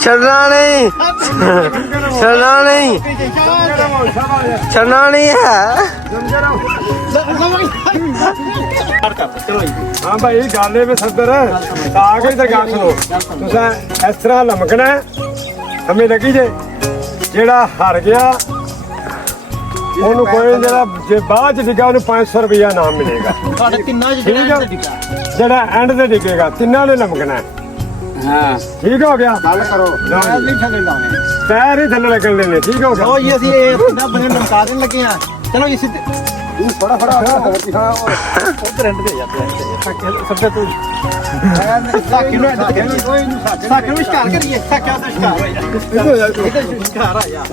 छड़ना नहीं, छड़ना नहीं, छड़ना नहीं है। हाँ भाई गाले में सदर आगे इधर गाल सुनो तुसा इस तरह लमकना है हमें लगी जे जेड़ा हार गया ਉਹਨੂੰ ਕੋਈ ਜਿਹੜਾ ਜੇ ਬਾਅਦ ਚ ਡਿੱਗਾ ਉਹਨੂੰ 500 ਰੁਪਇਆ ਇਨਾਮ ਮਿਲੇਗਾ ਤੁਹਾਡੇ ਤਿੰਨਾਂ ਚ ਜਿਹੜਾ ਡਿੱਗਾ ਜਿਹੜਾ ਐਂਡ ਤੇ ਡਿੱਗੇਗਾ ਤਿੰਨਾਂ ਨੇ ਲਮਕਣਾ ਹਾਂ ਠੀਕ ਹੋ ਗਿਆ ਗੱਲ ਕਰੋ ਪੈਰ ਨਹੀਂ ਥੱਲੇ ਲਾਉਣੇ ਪੈਰ ਹੀ ਥੱਲੇ ਲੱਗਣ ਦੇਣੇ ਠੀਕ ਹੋ ਗਿਆ ਲੋ ਜੀ ਅਸੀਂ ਇਹ ਤਿੰਨਾਂ ਬੰਦੇ ਲਮਕਾ ਦੇਣ ਲੱਗੇ ਆ ਚਲੋ ਜੀ ਸਿੱਧੇ ਫੜਾ ਉਧਰ ਐਂਡ ਤੇ ਜਾਂਦੇ ਸਭ ਤੋਂ ਸਾਕੀ ਨੂੰ ਐਂਡ ਤੇ ਸਾਕੀ ਨੂੰ ਸ਼ਿਕਾਰ ਕਰੀਏ ਸਾਕਿਆ ਦਾ ਸ਼ਿਕਾਰ ਹੋਇਆ ਇਹਦਾ ਸ਼ਿਕਾਰ ਆ ਯਾਰ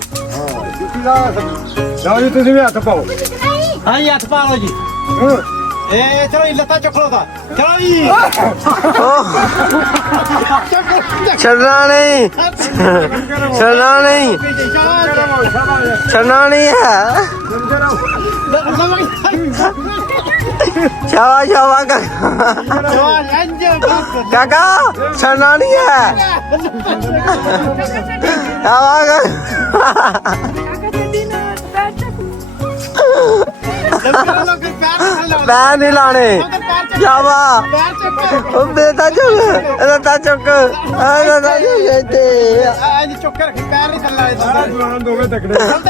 ਲਓ ਜੀ ਤੁਸੀਂ ਵੀ ਹੱਥ ਪਾਓ ਹਾਂ ਜੀ ਹੱਥ ਪਾ ਲਓ ਜੀ ਇਹ ਚਲੋ ਜੀ ਲੱਤਾਂ ਚੁੱਕ ਲਓ ਤਾਂ ਚਲੋ ਜੀ छड़ना नहीं, छड़ना नहीं, छड़ना नहीं है। शाबाश शाबाश काका, छड़ना नहीं है। शाबाश पैर नहीं लाने जावा बेटा चुक रता चुक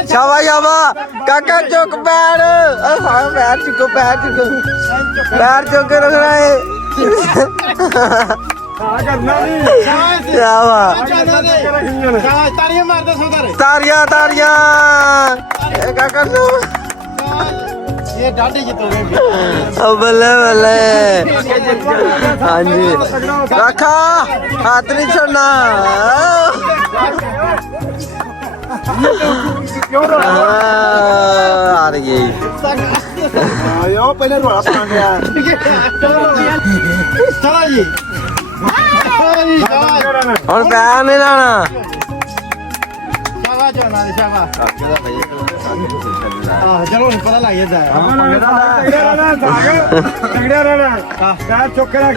शाबा शाबा काका चुक पैर पैर चुको पैर चुको पैर चुक रखना है तारियां तारियां काका ये डाटे जितोगे बल्ले बल्ले हाँ जी रखा हाथ नहीं छोड़ना आ रही पहले रोड़ा पकड़ गया चलो जी और पैर नहीं लाना शाबाश जाना शाबाश चलो पता लग जाता है तगड़ा रहना पैर चुक के रख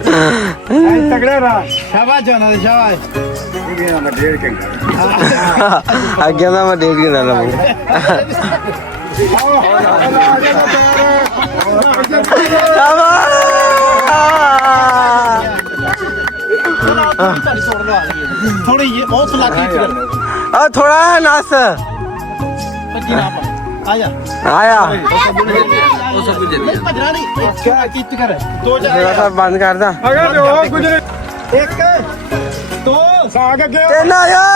तगड़ा रहा शाबाश जाना शाबाश आगे ना मैं 1.5 घंटा लगूंगा थोड़ी ये बहुत लाठी थोड़ा है नास आया आया थोड़ा सा बंद कर दा अगर कुछ एक दो साग अगे तीन आया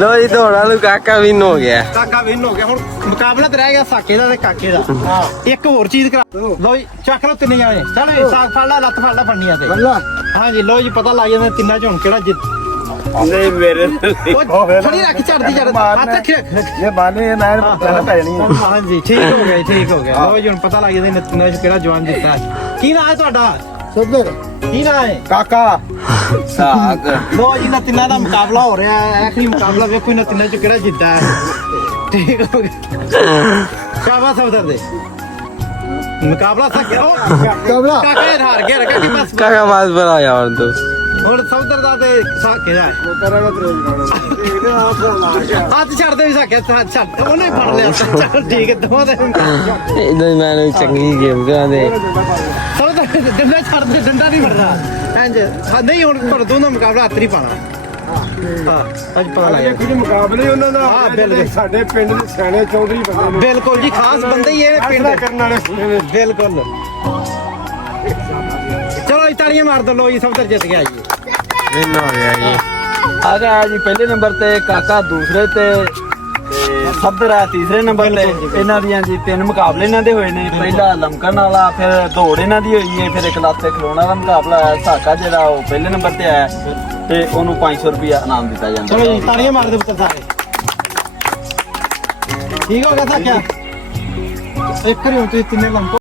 लो जी थोड़ा लू काका विन हो गया ਕਾਕਾ ਵਿਨ ਹੋ ਗਿਆ ਹੁਣ ਮੁਕਾਬਲਾ ਤੇ ਰਹਿ ਗਿਆ ਸਾਕੇ ਦਾ ਤੇ ਕਾਕੇ ਦਾ ਹਾਂ ਇੱਕ ਹੋਰ ਚੀਜ਼ ਕਰਾ ਲੋ ਜੀ ਚੱਕ ਲੋ ਤਿੰਨੇ ਜਾਣੇ ਚਲੋ ਸਾਗ ਫੜ ਲੈ ਲੱਤ ਫੜ ਲੈ ਫੜਨੀਆਂ ਤੇ ਹਾਂ ਜੀ ਲੋ ਜੀ ਪਤਾ ਲੱਗ ਜਾਂਦਾ ਤਿੰਨਾਂ ਚੋਂ ਕਿਹੜਾ ਜਿੱਤ नहीं मेरे ਥੋੜੀ ਰੱਖ ਚੜਦੀ ਚੜ ਹੱਥ ਰੱਖ ये माने मैं पहले पैनी ਹਾਂ ਜੀ ਠੀਕ ਹੋ ਗਿਆ ਲੋ ਜੀ ਹੁਣ ਪਤਾ ਲੱਗ ਜਾਂਦਾ ਤਿੰਨਾਂ ਚੋਂ ਕਿਹੜਾ ਜਵਾਨ ਜਿੱਤਦਾ ਕੀ ਨਾਮ ਹੈ ਤੁਹਾਡਾ सुधर ਕੀ ਨਾਮ ਹੈ काका साग ਲੋ ਜੀ ਨਾ ਤਿੰਨਾਂ ਦਾ ਮੁਕਾਬਲਾ ਹੋ ਰਿਹਾ ਹੈ ਆਖਰੀ ਮੁਕਾਬਲਾ ਵੇਖੋ ਇਹਨਾਂ ਤਿੰਨਾਂ ਚੋਂ ਕਿਹੜਾ ਜਿੱਤਦਾ ਹੈ ਠੀਕ ਹੋ ਗਿਆ ਸ਼ਾਬਾਸ਼ ਸਬਦਰ ਦੇ ਮੁਕਾਬਲਾ ਸਕਿਆ ਕਾਕਾ ਹਾਰ ਗਿਆ ਕਾਕਾ ਬਸ काका मास बना यार तू ਹੁਣ ਸਬਦਰ ਦਾ ਤੇ ਸਾਕੇ ਦਾ ਹੱਥ ਛੱਡ ਦੇ ਵੀ ਸਾਕੇ ਛੱਡ ਉਹਨੇ ਫੜ ਲਿਆ ਚੱਲ ਠੀਕ ਹੈ ਦੋਵਾਂ ਦੇ इधर मैंने चंगी गेम करा दे ਸਬਦਰ ਡੰਡਾ ਛੱਡ ਦੇ ਡੰਡਾ ਨਹੀਂ ਫੜਦਾ ਇੰਜ ਨਹੀਂ ਹੁਣ ਪਰ ਦੋਨਾਂ ਮੁਕਾਬਲਾ ਹੱਥ ਨਹੀਂ ਪਾਣਾ ਹਾਂ ਅੱਜ ਪਤਾ ਲੱਗ ਗਿਆ ਕੁਝ ਮੁਕਾਬਲੇ ਉਹਨਾਂ ਦਾ ਹਾਂ, ਬਿਲਕੁਲ। ਸਾਡੇ ਪਿੰਡ ਦੇ ਸਿਆਣੇ ਚੌਧਰੀ ਬੰਦੇ ਨੇ ਬਿਲਕੁਲ ਜੀ ਖਾਸ ਬੰਦੇ ਹੀ ਇਹ ਪਿੰਡ ਪਿੰਡ ਕਰਨ ਵਾਲੇ ਬਿਲਕੁਲ ਚਲੋ ਜੀ ਤਾੜੀਆਂ ਮਾਰ ਦੋ ਲੋ ਜੀ ਸਬਦਰ ਜਿੱਤ ਗਿਆ ਜੀ विन हो गया ये ਆ ਗਿਆ ਜੀ ਪਹਿਲੇ ਨੰਬਰ ਤੇ ਕਾਕਾ ਦੂਸਰੇ ਤੇ ਸਬਦਰ ਆ ਤੀਸਰੇ ਨੰਬਰ ਤੇ ਇਹਨਾਂ ਦੀਆਂ ਜੀ 3 ਮੁਕਾਬਲੇ ਇਹਨਾਂ ਦੇ ਹੋਏ ਨੇ ਪਹਿਲਾ ਲਮਕਣ ਵਾਲਾ ਫਿਰ ਦੌੜ ਇਹਨਾਂ ਦੀ ਹੋਈ ਹੈ ਫਿਰ ਇੱਕ ਲੱਤ ਤੇ ਖਲੋਣਾ ਦਾ ਮੁਕਾਬਲਾ ਹੈ ਸਾਕਾ ਜਿਹੜਾ ਉਹ ਪਹਿਲੇ ਨੰਬਰ ਤੇ ਆਇਆ ਤੇ ਉਹਨੂੰ 500 ਰੁਪਇਆ ਇਨਾਮ ਦਿੱਤਾ ਜਾਂਦਾ ਚਲੋ ਜੀ ਤਾੜੀਆਂ ਮਾਰ ਦੇ ਪੁੱਤਰ ਸਾਰੇ ਠੀਕ ਹੋ ਗਿਆ ਸਾਕਿਆ ਇੱਕ ਕਰਿਓ ਤੁਸੀਂ ਤਿੰਨੇ ਲੰਕੋ